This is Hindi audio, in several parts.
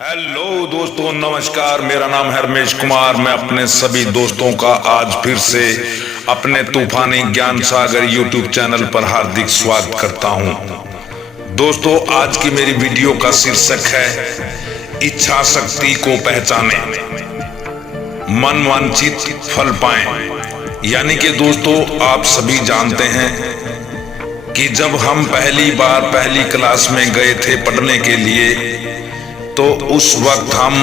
हेलो दोस्तों, नमस्कार। मेरा नाम है रमेश कुमार। मैं अपने सभी दोस्तों का आज फिर से अपने तूफानी ज्ञान सागर यूट्यूब चैनल पर हार्दिक स्वागत करता हूं। दोस्तों, आज की मेरी वीडियो का शीर्षक है इच्छा शक्ति को पहचाने, मन वांछित फल पाएं। यानी कि दोस्तों, आप सभी जानते हैं कि जब हम पहली बार पहली क्लास में गए थे पढ़ने के लिए, तो उस वक्त हम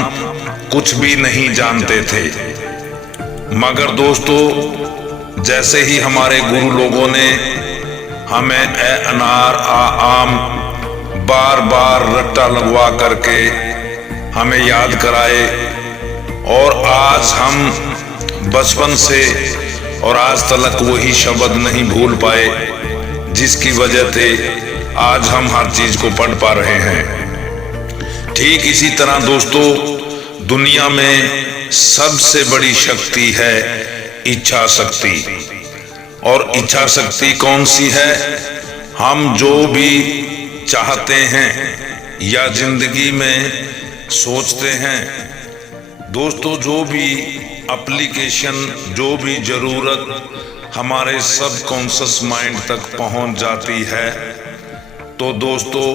कुछ भी नहीं जानते थे। मगर दोस्तों, जैसे ही हमारे गुरु लोगों ने हमें ए अनार आ आम बार बार रट्टा लगवा करके हमें याद कराए, और आज हम बचपन से और आज तक वही शब्द नहीं भूल पाए, जिसकी वजह से आज हम हर चीज को पढ़ पा रहे हैं। ठीक इसी तरह दोस्तों, दुनिया में सबसे बड़ी शक्ति है इच्छा शक्ति। और इच्छा शक्ति कौन सी है? हम जो भी चाहते हैं या जिंदगी में सोचते हैं दोस्तों, जो भी एप्लीकेशन, जो भी जरूरत हमारे सबकॉन्शियस माइंड तक पहुंच जाती है, तो दोस्तों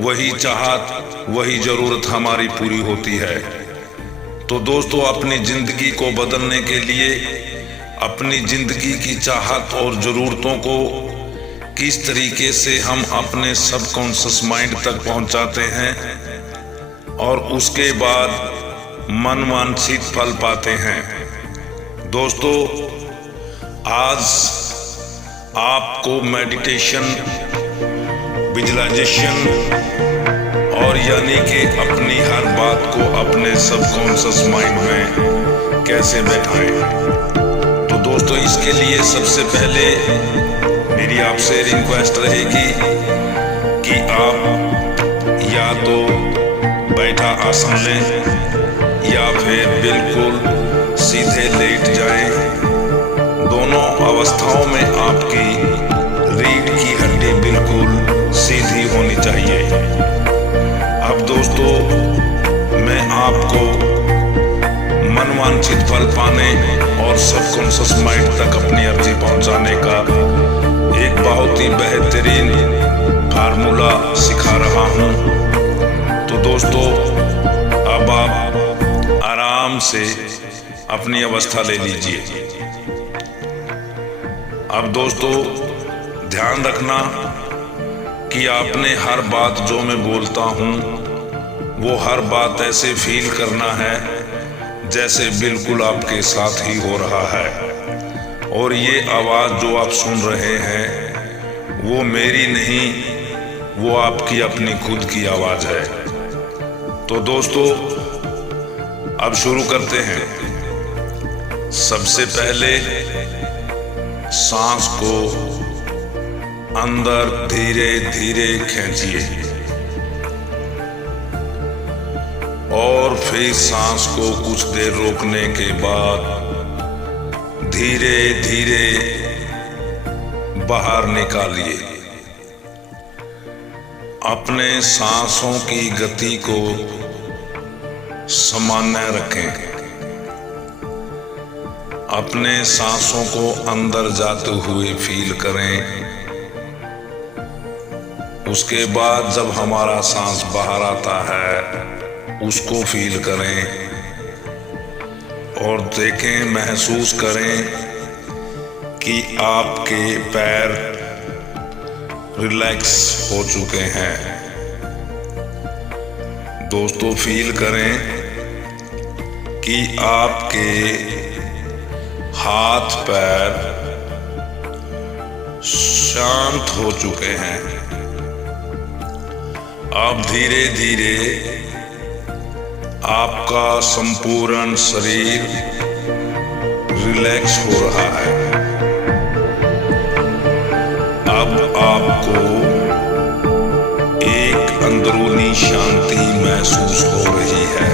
वही चाहत, वही जरूरत हमारी पूरी होती है। तो दोस्तों, अपनी जिंदगी को बदलने के लिए अपनी जिंदगी की चाहत और जरूरतों को किस तरीके से हम अपने सबकॉन्शियस माइंड तक पहुंचाते हैं और उसके बाद मन वांछित फल पाते हैं। दोस्तों, आज आपको मेडिटेशन, विजुअलाइजेशन और यानी कि अपनी हर बात को अपने सबकॉन्शियस माइंड में कैसे बैठाएं। तो दोस्तों, इसके लिए सबसे पहले मेरी आपसे रिक्वेस्ट रहेगी कि आप या तो बैठा आसन लें या फिर बिल्कुल सीधे लेट जाएं। दोनों अवस्थाओं में आपकी रीढ़ की हड्डी बिल्कुल सीधी होनी चाहिए। अब दोस्तों, मैं आपको मनवांछित फल पाने और सबकॉन्शियस माइंड तक अपनी अर्जी पहुंचाने का एक बहुत ही बेहतरीन फार्मूला सिखा रहा हूं। तो दोस्तों, अब आप आराम से अपनी अवस्था ले लीजिए। अब दोस्तों, ध्यान रखना कि आपने हर बात जो मैं बोलता हूं वो हर बात ऐसे फील करना है जैसे बिल्कुल आपके साथ ही हो रहा है। और ये आवाज जो आप सुन रहे हैं वो मेरी नहीं, वो आपकी अपनी खुद की आवाज है। तो दोस्तों, अब शुरू करते हैं। सबसे पहले सांस को अंदर धीरे धीरे खींचिए और फिर सांस को कुछ देर रोकने के बाद धीरे धीरे बाहर निकालिए। अपने सांसों की गति को सामान्य रखें। अपने सांसों को अंदर जाते हुए फील करें। उसके बाद जब हमारा सांस बाहर आता है उसको फील करें और देखें, महसूस करें कि आपके पैर रिलैक्स हो चुके हैं। दोस्तों, फील करें कि आपके हाथ पैर शांत हो चुके हैं। अब धीरे धीरे आपका संपूर्ण शरीर रिलैक्स हो रहा है। अब आपको एक अंदरूनी शांति महसूस हो रही है।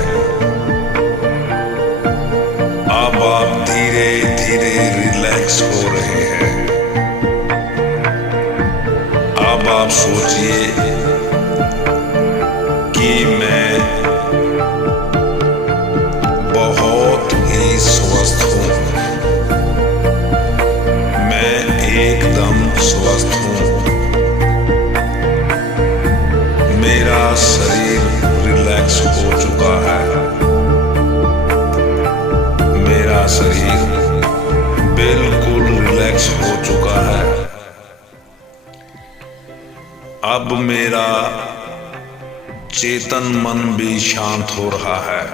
अब आप धीरे धीरे रिलैक्स हो रहे हैं। अब आप सोचिए कि मैं मेरा शरीर रिलैक्स हो चुका है। मेरा शरीर बिल्कुल रिलैक्स हो चुका है। अब मेरा चेतन मन भी शांत हो रहा है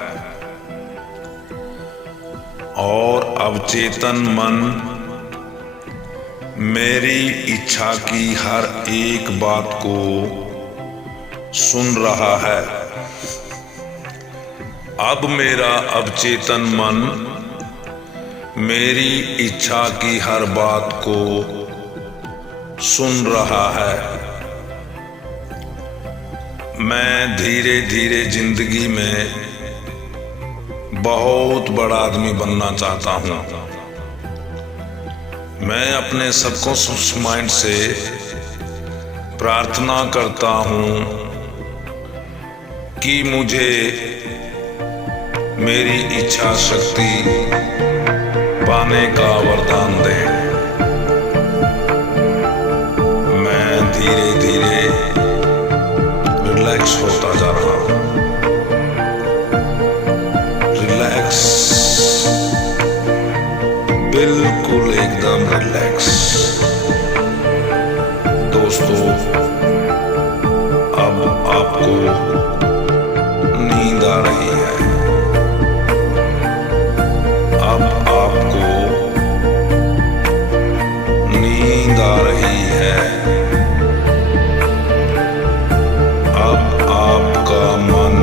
और अब चेतन मन मेरी इच्छा की हर एक बात को सुन रहा है। अब मेरा चेतन मन मेरी इच्छा की हर बात को सुन रहा है। मैं धीरे धीरे जिंदगी में बहुत बड़ा आदमी बनना चाहता हूं। मैं अपने सबकॉन्शियस माइंड से प्रार्थना करता हूं कि मुझे मेरी इच्छा शक्ति पाने का वरदान दे। मैं धीरे धीरे रिलैक्स होता जा रहा हूं। रिलैक्स, बिल्कुल एकदम रिलैक्स। दोस्तों, अब आपको नींद आ रही है। अब आपको नींद आ रही है। अब आपका मन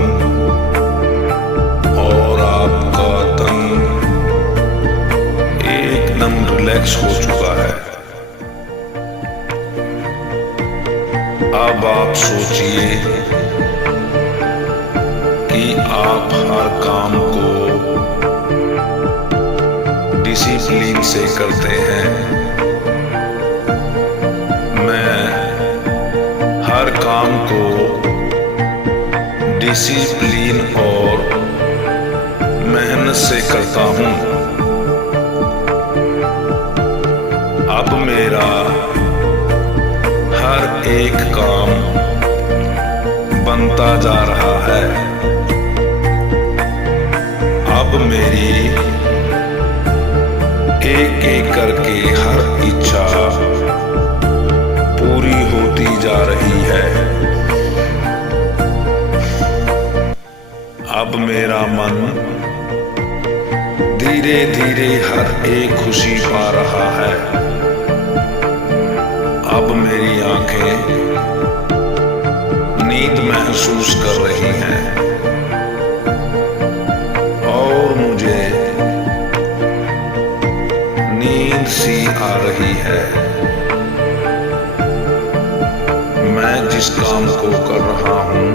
और आपका तन एकदम रिलैक्स हो चुका है। अब आप सोचिए कि आप हर काम को डिसिप्लिन से करते हैं। मैं हर काम को डिसिप्लिन और मेहनत से करता हूं। अब मेरा हर एक काम बनता जा रहा है। अब मेरी एक एक करके हर इच्छा पूरी होती जा रही है। अब मेरा मन धीरे धीरे हर एक खुशी पा रहा है। अब मेरी आंखें नींद महसूस कर रही हैं और मुझे नींद सी आ रही है। मैं जिस काम को कर रहा हूं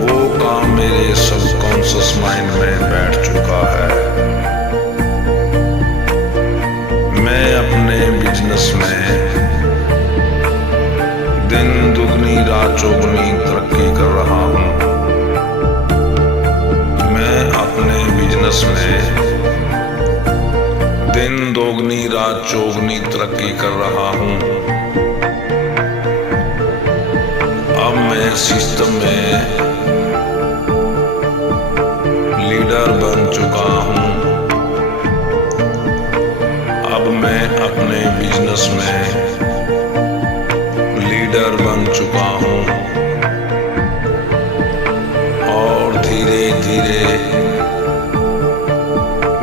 वो काम मेरे सबकॉन्शियस माइंड में बैठ चुका है। मैं अपने बिजनेस में दिन दुगनी रात चौगुनी तरक्की कर रहा हूं। मैं अपने बिजनेस में दिन दोगुनी रात चौगुनी तरक्की कर रहा हूं। अब मैं सिस्टम में लीडर बन चुका हूं। अब मैं अपने बिजनेस में लीडर बन चुका हूं और धीरे धीरे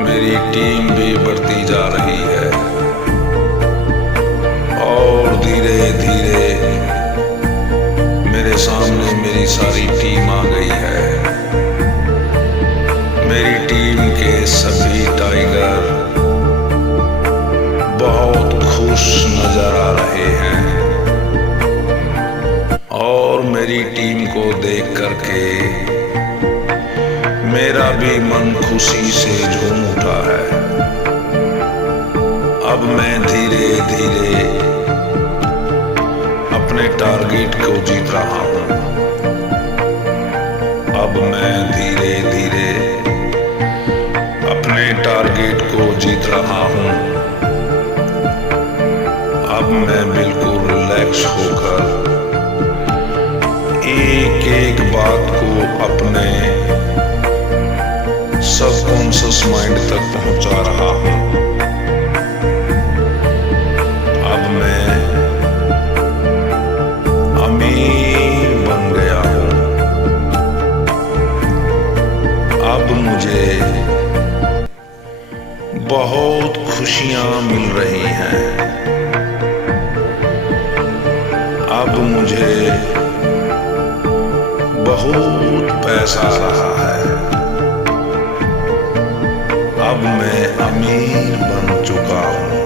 मेरी टीम भी बढ़ती जा रही है और धीरे धीरे मेरे सामने मेरी सारी टीम आ गई है। मेरी टीम के सभी टाइगर बहुत खुश नजर आ रहे हैं और मेरी टीम को देख करके मेरा भी मन खुशी से झूम उठा है। अब मैं धीरे धीरे अपने टारगेट को जीत रहा हूं। अब मैं धीरे धीरे अपने टारगेट को जीत रहा हूं। अब मैं बिल्कुल रिलैक्स होकर एक एक बात को अपने सबकॉन्शियस माइंड तक पहुंचा रहा हूं। अब मैं अमीर बन गया हूं। अब मुझे बहुत खुशियां मिल रही हैं। अब मुझे बहुत पैसा आ रहा है। अब मैं अमीर बन चुका हूं।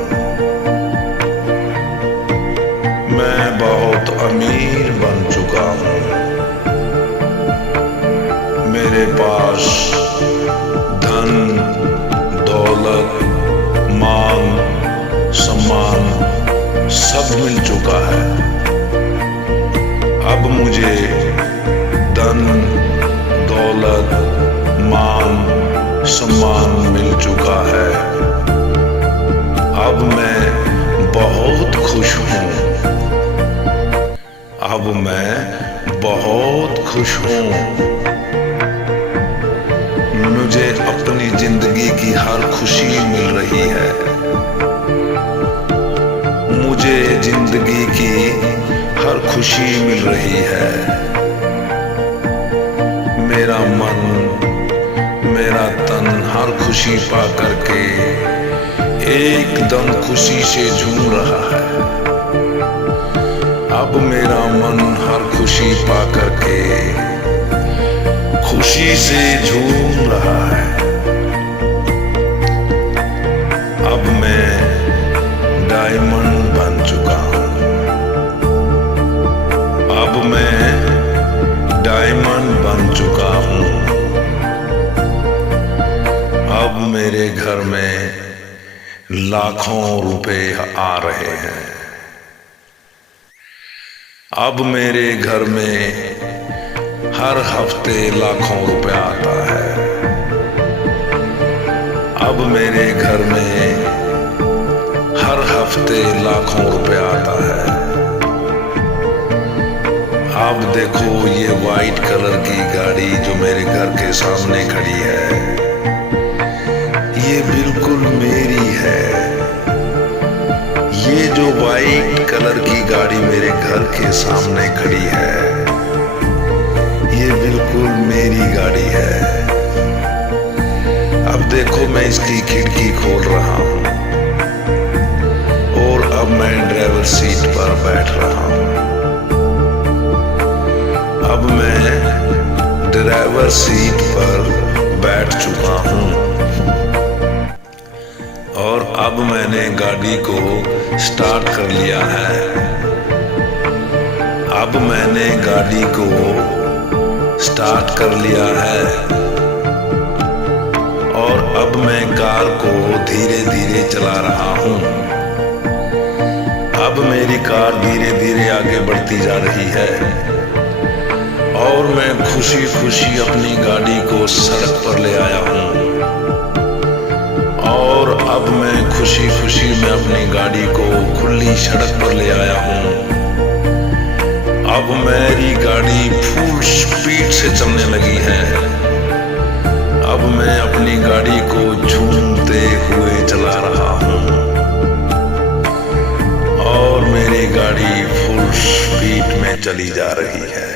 मैं बहुत अमीर बन चुका हूं। मेरे पास धन, दौलत, मान, सम्मान सब मिल चुका है। अब मुझे धन, दौलत, मान, सम्मान मिल चुका है। अब मैं बहुत खुश हूं। अब मैं बहुत खुश हूं। मुझे अपनी जिंदगी की हर खुशी मिल रही है। मुझे जिंदगी की हर खुशी मिल रही है। मेरा मन, मेरा तन हर खुशी पा करके एकदम खुशी से झूम रहा है। अब मेरा मन हर खुशी पा करके खुशी से झूम रहा है। अब मैं डायमंड बन चुका हूं। अब मैं डायमंड बन चुका हूं। अब मेरे घर में लाखों रुपए आ रहे हैं। अब मेरे घर में हर हफ्ते लाखों रुपया आता है। अब मेरे घर में हर हफ्ते लाखों रुपया आता है। अब देखो ये वाइट कलर की गाड़ी जो मेरे घर के सामने खड़ी है, ये बिल्कुल मेरी है। ये जो वाइट कलर की गाड़ी मेरे घर के सामने खड़ी है, ये बिल्कुल मेरी गाड़ी है। अब देखो मैं इसकी खिड़की खोल रहा हूं और अब मैं ड्राइवर सीट पर बैठ रहा हूं। अब मैं ड्राइवर सीट पर बैठ चुका हूं और अब मैंने गाड़ी को स्टार्ट कर लिया है। अब मैंने गाड़ी को स्टार्ट कर लिया है और अब मैं कार को धीरे धीरे चला रहा हूं। अब मेरी कार धीरे धीरे आगे बढ़ती जा रही है और मैं खुशी खुशी अपनी गाड़ी को सड़क पर ले आया हूं। और अब मैं खुशी खुशी में अपनी गाड़ी को खुली सड़क पर ले आया हूं। अब मेरी गाड़ी फुल स्पीड से चलने लगी है। अब मैं अपनी गाड़ी को झूमते हुए चला रहा हूं और मेरी गाड़ी फुल स्पीड में चली जा रही है।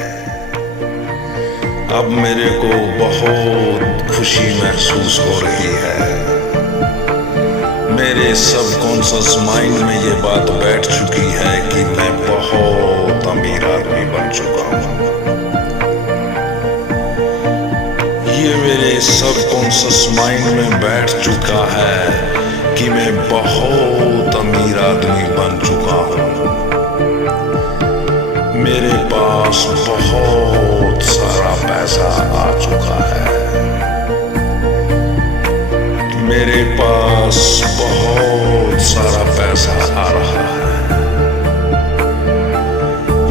अब मेरे को बहुत खुशी महसूस हो रही है। मेरे सबकॉन्शियस माइंड में ये बात बैठ चुकी है कि मैं बहुत अमीर आदमी बन चुका हूं। ये मेरे सबकॉन्शियस माइंड में बैठ चुका है कि मैं बहुत अमीर आदमी बन चुका हूं। मेरे पास बहुत सारा पैसा आ चुका है। मेरे पास बहुत सारा पैसा आ रहा है।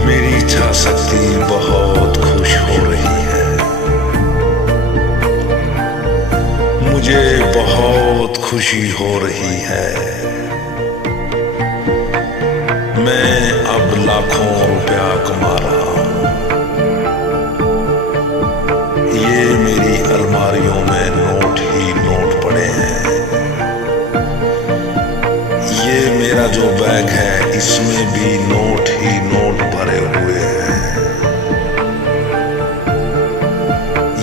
मेरी इच्छा शक्ति बहुत खुश हो रही है। मुझे बहुत खुशी हो रही है। मैं अब लाखों रुपया कमा रहा हूं।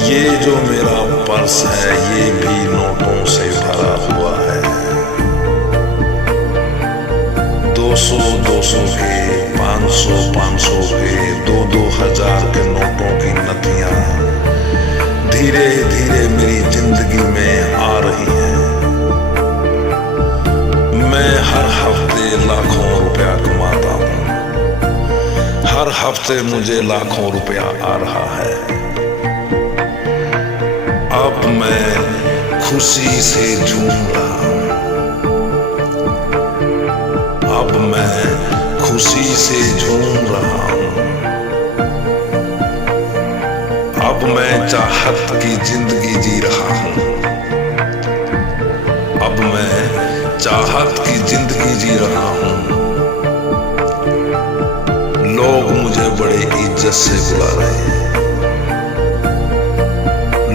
ये जो मेरा पर्स है ये भी नोटों से भरा हुआ है। 200 के, 500 के, 2 हजार के नोटों की नथियां धीरे धीरे मेरी जिंदगी में आ रही हैं। मैं हर हफ्ते लाखों रुपया कमाता हूँ। हर हफ्ते मुझे लाखों रुपया आ रहा है। अब मैं खुशी से झूम रहा हूँ। अब मैं खुशी से झूम रहा हूँ। अब मैं चाहत की जिंदगी जी रहा हूँ। अब मैं चाहत की जिंदगी जी रहा हूँ। लोग मुझे बड़े इज्जत से बुला रहे हैं।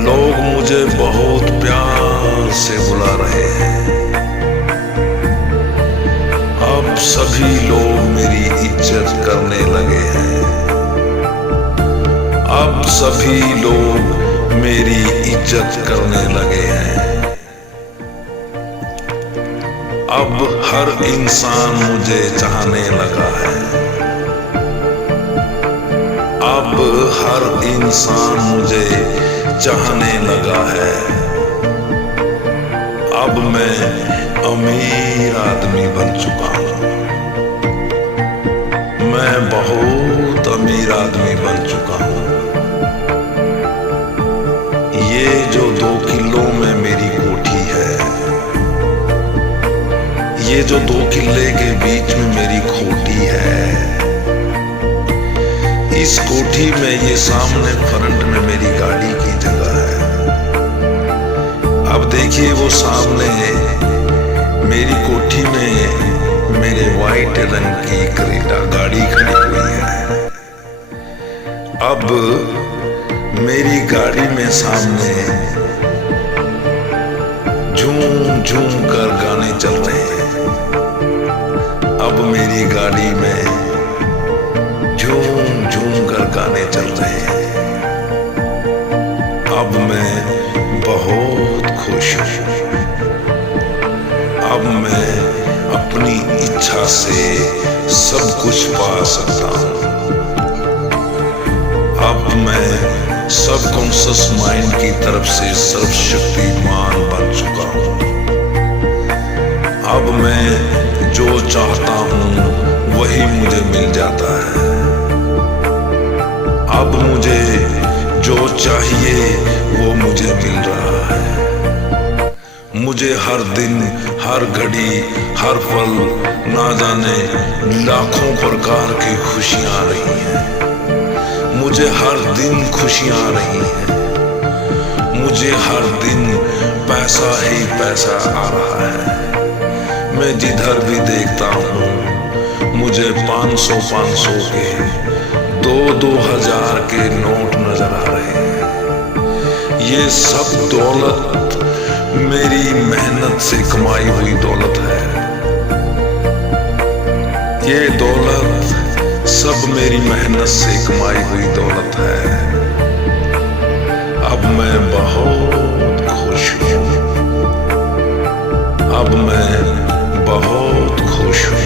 लोग मुझे बहुत प्यार से बुला रहे हैं। अब सभी लोग मेरी इज्जत करने लगे हैं। अब सभी लोग मेरी इज्जत करने लगे हैं। अब हर इंसान मुझे चाहने लगा है। अब हर इंसान मुझे चाहने लगा है। अब मैं अमीर आदमी बन चुका हूँ। मैं बहुत अमीर आदमी बन चुका हूँ। ये जो 2 किलों में मेरी कोठी है, ये जो 2 किले के बीच में मेरी खोटी है, इस कोठी में ये सामने फ्रंट में मेरी गाड़ी की जगह है। अब देखिए वो सामने मेरी कोठी में मेरे वाइट रंग की क्रेटा गाड़ी खड़ी हुई है। अब मेरी गाड़ी में सामने झूम झूम कर गाने चल रहे हैं। अब मेरी गाड़ी में झूम झूम कर गाने चल रहे हैं। अब मैं बहुत खुश हूँ। अब मैं अपनी इच्छा से सब कुछ पा सकता हूँ। अब मैं सबकॉन्शियस माइंड की तरफ से सर्वशक्तिमान बन चुका हूँ। अब मैं जो चाहता हूँ वही मुझे मिल जाता है। अब मुझे जो चाहिए वो मुझे मिल रहा है। मुझे हर दिन, हर घड़ी, हर पल ना जाने लाखों प्रकार की खुशियां आ रही हैं। मुझे हर दिन खुशियां आ रही हैं। मुझे हर दिन पैसा ही पैसा आ रहा है। मैं जिधर भी देखता हूँ मुझे 500 के, 2 हजार के नोट नजर आ रहे हैं। ये सब दौलत मेरी मेहनत से कमाई हुई दौलत है। ये दौलत सब मेरी मेहनत से कमाई हुई दौलत है। अब मैं बहुत खुश हूँ। अब मैं बहुत खुश हूँ।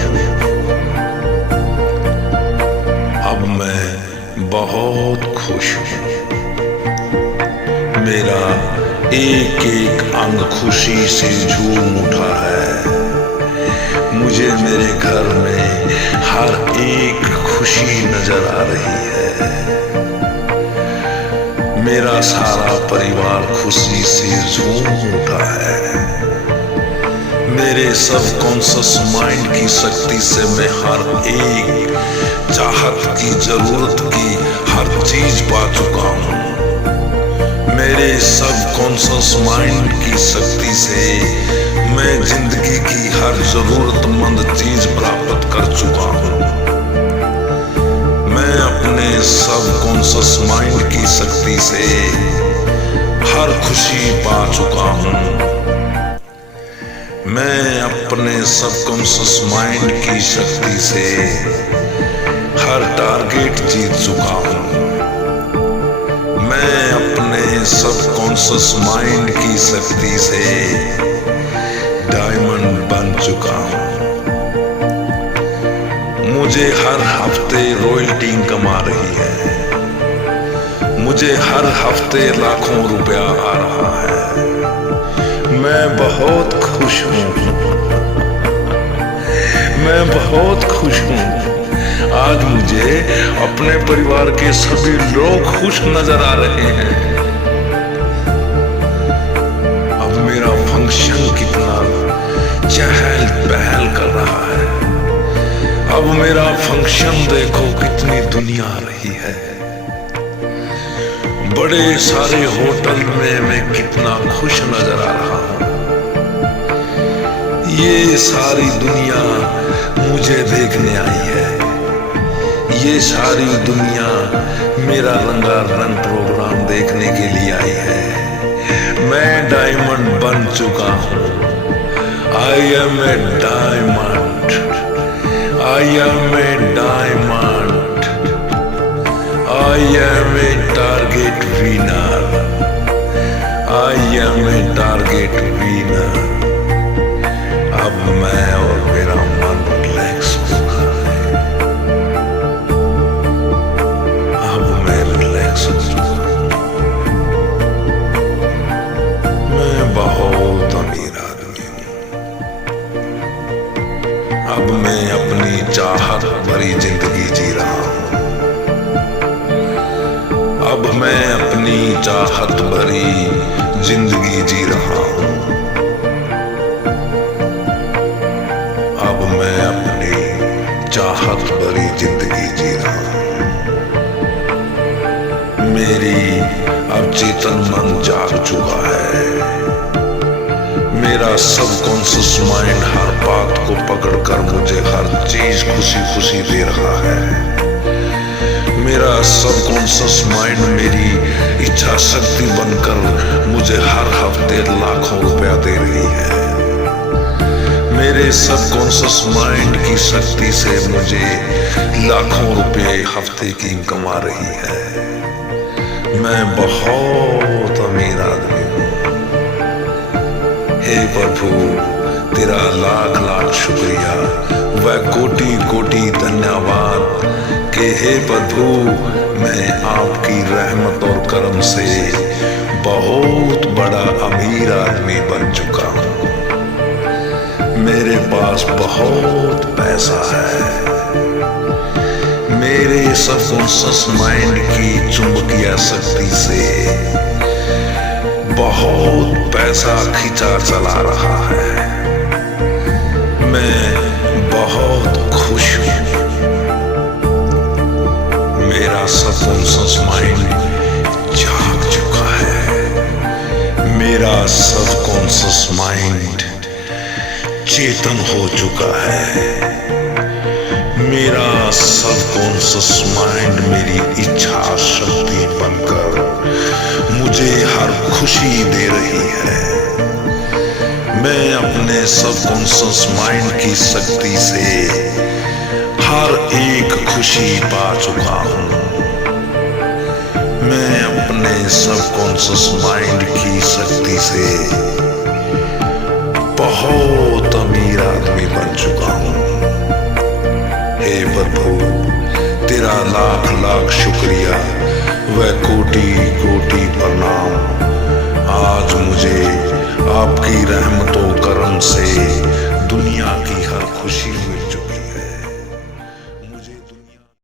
अब मैं बहुत खुश हूँ। मेरा एक एक अंग खुशी से झूम उठा है। मुझे मेरे घर में हर एक खुशी नजर आ रही है। मेरा सारा परिवार खुशी से झूम उठा है। मेरे सबकॉन्शियस माइंड की शक्ति से मैं हर एक चाहत की, जरूरत की हर चीज पा चुका हूँ। मेरे सबकॉन्शियस माइंड की शक्ति से मैं जिंदगी की हर जरूरतमंद चीज प्राप्त कर चुका हूँ। मैं अपने सबकॉन्शियस माइंड की शक्ति से हर खुशी पा चुका हूँ। मैं अपने सबकॉन्शियस माइंड की शक्ति से हर टारगेट जीत चुका हूँ। मैं अपने सबकॉन्शियस माइंड की शक्ति से डायमंड बन चुका हूं। मुझे हर हफ्ते रॉयल्टी कमा रही है, मुझे हर हफ्ते लाखों रुपया आ रहा है। मैं बहुत खुश हूं, मैं बहुत खुश हूं। आज मुझे अपने परिवार के सभी लोग खुश नजर आ रहे हैं। अब मेरा फंक्शन कितना चहल पहल कर रहा है। अब मेरा फंक्शन देखो कितनी दुनिया आ रही है। बड़े सारे होटल में मैं कितना खुश नजर आ रहा हूं। ये सारी दुनिया मुझे देखने आई है, ये सारी दुनिया मेरा रंगारंग प्रोग्राम देखने के लिए आई है। मैं डायमंड बन चुका हूं। I am a diamond, I am a diamond, I am a target winner, I am a target winner. अब मैं और मेरा मन रिलैक्स होगा है। अब मैं रिलैक्स हो चुका। मैं बहुत अमीर आदमी हूं। अब मैं अपनी चाहत भरी जिंदगी जी रहा हूं। अब मैं अपनी चाहत भरी जिंदगी जी रहा हूं। अब मैं अपनी चाहत भरी जिंदगी जी रहा हूं। मेरी अब चेतन मन जाग चुका है। मेरा सबकॉन्शियस माइंड हर बात को पकड़कर मुझे हर चीज खुशी खुशी दे रहा है। मेरा सबकॉन्शियस माइंड मेरी इच्छा शक्ति बनकर मुझे हर हफ्ते लाखों रुपया दे रही है। मेरे सबकॉन्शियस माइंड की शक्ति से मुझे लाखों रुपए हफ्ते की कमा रही है। मैं बहुत अमीर आदमी हूं। हे प्रभु, तेरा लाख लाख शुक्रिया व कोटि कोटि धन्यवाद कि हे प्रभु, मैं आपकी रहमत और करम से बहुत बड़ा अमीर आदमी बन चुका हूं। मेरे पास बहुत पैसा है। मेरे सबकॉन्शियस माइंड की चुंबकीय शक्ति से बहुत पैसा खींचा चला रहा है। मैं बहुत खुश हूं। मेरा सबकॉन्शियस माइंड जाग चुका है। मेरा सबकॉन्शियस माइंड चेतन हो चुका है। मेरा सबकॉन्शियस माइंड मेरी इच्छा शक्ति बनकर मुझे हर खुशी दे रही है। मैं अपने सबकॉन्शियस माइंड की शक्ति से हर एक खुशी पा चुका हूं। मैं अपने सबकॉन्शियस माइंड की शक्ति से बहुत अमीर आदमी बन चुका हूं। हे प्रभु, तेरा लाख लाख शुक्रिया व कोटि कोटि प्रणाम। आज मुझे आपकी रहमतों करम से